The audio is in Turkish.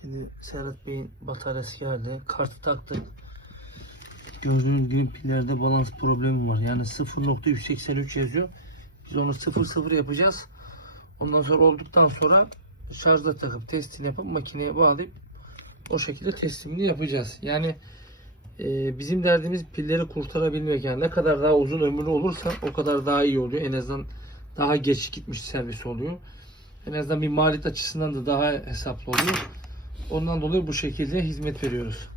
Şimdi Serhat Bey'in bataryası geldi. Kartı taktık. Gördüğünüz gibi pillerde balans problemi var. Yani 0.183 yazıyor. Biz onu 0.0 yapacağız. Ondan sonra olduktan sonra şarjda takıp testini yapıp makineye bağlayıp o şekilde teslimini yapacağız. Yani bizim derdimiz pilleri kurtarabilmek. Yani ne kadar daha uzun ömürlü olursa o kadar daha iyi oluyor. En azından daha geç gitmiş servis oluyor. En azından bir maliyet açısından da daha hesaplı oluyor. Ondan dolayı bu şekilde hizmet veriyoruz.